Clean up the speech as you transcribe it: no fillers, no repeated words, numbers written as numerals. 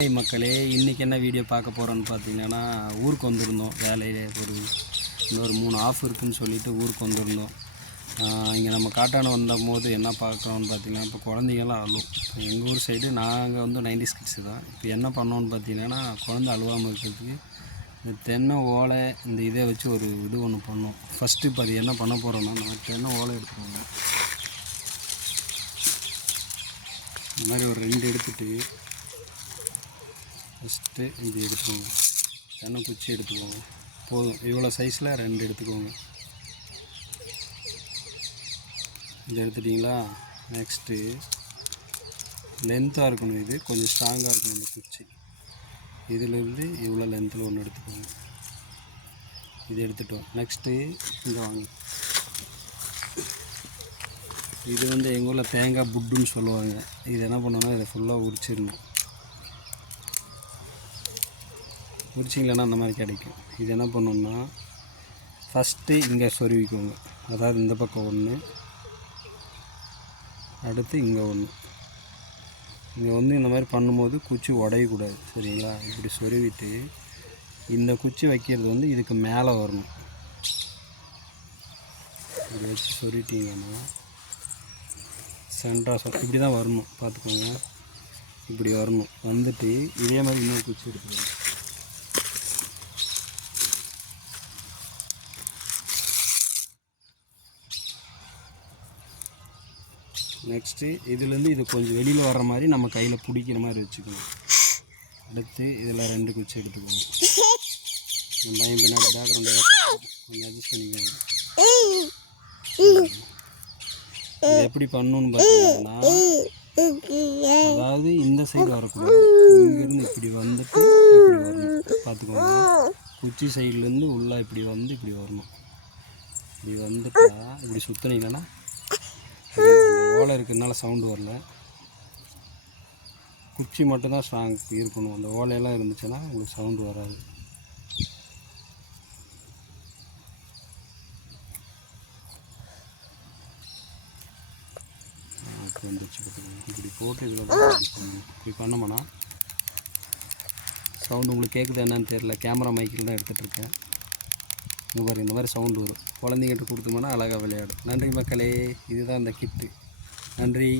மக்களே, இன்றைக்கி என்ன வீடியோ பார்க்க போகிறோன்னு பார்த்தீங்கன்னா, ஊருக்கு வந்திருந்தோம். வேலையில் இன்னொரு 3 ஆஃப் இருக்குதுன்னு சொல்லிவிட்டு ஊருக்கு வந்திருந்தோம். இங்கே நம்ம காட்டான வந்தபோது என்ன பார்க்குறோன்னு பார்த்தீங்கன்னா, இப்போ குழந்தைங்கள்லாம் அழும். இப்போ எங்கள் ஊர் சைடு நாங்கள் வந்து 90s கிட்ஸு தான். இப்போ என்ன பண்ணோன்னு பார்த்தீங்கன்னா, குழந்தை அழுவாமல் இருக்கிறதுக்கு இந்த தென்னை ஓலை இந்த இதை வச்சு ஒரு இது ஒன்று பண்ணோம். ஃபஸ்ட்டு இப்போ அது என்ன பண்ண போகிறோன்னா, நம்ம தென்னை ஓலை எடுத்துக்கோங்க. இந்த மாதிரி ஒரு 2 எடுத்துகிட்டு ஃபஸ்ட்டு இது எடுத்துக்கோங்க. தென்னை குச்சி எடுத்துக்கோங்க. போதும், இவ்வளோ சைஸில் 2 எடுத்துக்கோங்க. இது எடுத்துட்டிங்களா? நெக்ஸ்ட்டு லென்த்தாக இருக்கணும், இது கொஞ்சம் ஸ்ட்ராங்காக இருக்கணும் இந்த குச்சி. இதிலேருந்து இவ்வளோ லென்த்தில் ஒன்று எடுத்துக்கோங்க. இது எடுத்துட்டோம். நெக்ஸ்ட்டு இங்கே வாங்க. இது வந்து எங்கள் ஊரில் தேங்காய் புட்டுன்னு சொல்லுவாங்க. இது என்ன பண்ணணும்னா இதை ஃபுல்லாக உரிச்சிடணும். உரிச்சிங்களேன்னா அந்த மாதிரி கிடைக்கும். இது என்ன பண்ணணுன்னா ஃபஸ்ட்டு இங்கே சொருவிக்கோங்க. அதாவது இந்த பக்கம் ஒன்று, அடுத்து இங்கே ஒன்று. இங்கே வந்து இந்த மாதிரி பண்ணும்போது குச்சி உடையக்கூடாது, சரிங்களா? இப்படி சொருவிட்டு இந்த குச்சி வைக்கிறது வந்து இதுக்கு மேலே வரணும். இப்படி வச்சு சொருவிட்டிங்கன்னா சென்டராக இப்படி தான் வரணும். பார்த்துக்கோங்க, இப்படி வரணும். வந்துட்டு இதே மாதிரி இன்னொரு குச்சி எடுத்துக்கோங்க. நெக்ஸ்ட்டு இதுலேருந்து இது கொஞ்சம் வெளியில் வர்ற மாதிரி நம்ம கையில் பிடிக்கிற மாதிரி வச்சுக்கணும். அடுத்து இதில் 2 குச்சி எடுத்துக்கோங்க. என் பையன் பின்னாடி பேக்ரவுண்ட் கொஞ்சம் அட்ஜஸ்ட் பண்ணிக்கோங்க. இது எப்படி பண்ணணுன்னு பார்த்தீங்கன்னா, அதாவது இந்த சைடு வரக்கூடாது, இங்கேருந்து இப்படி வந்துட்டு இப்படி வரணும். பார்த்துக்கோங்க, குச்சி சைட்லேருந்து உள்ளே இப்படி வந்து இப்படி வரணும். இப்படி வந்துட்டா இப்படி சுற்றினீங்கன்னா ஓலை இருக்கிறதுனால சவுண்டு வரல. குச்சி மட்டும்தான் ஸ்ட்ராங் இருக்கணும். அந்த ஓலையெல்லாம் இருந்துச்சுன்னா உங்களுக்கு சவுண்டு வராது. வந்துச்சு இப்படி போட்டு இதில் இப்படி பண்ணோம்னா சவுண்டு உங்களுக்கு கேட்குது என்னன்னு தெரியல. கேமரா மைக்கில் தான் எடுத்துகிட்ருக்கேன். இந்த மாதிரி சவுண்டு வரும். குழந்தைங்கிட்ட கொடுத்தோம்னா அழகாக விளையாடும். நன்றி மக்களே, இதுதான் இந்த கிட்டு. நன்றி.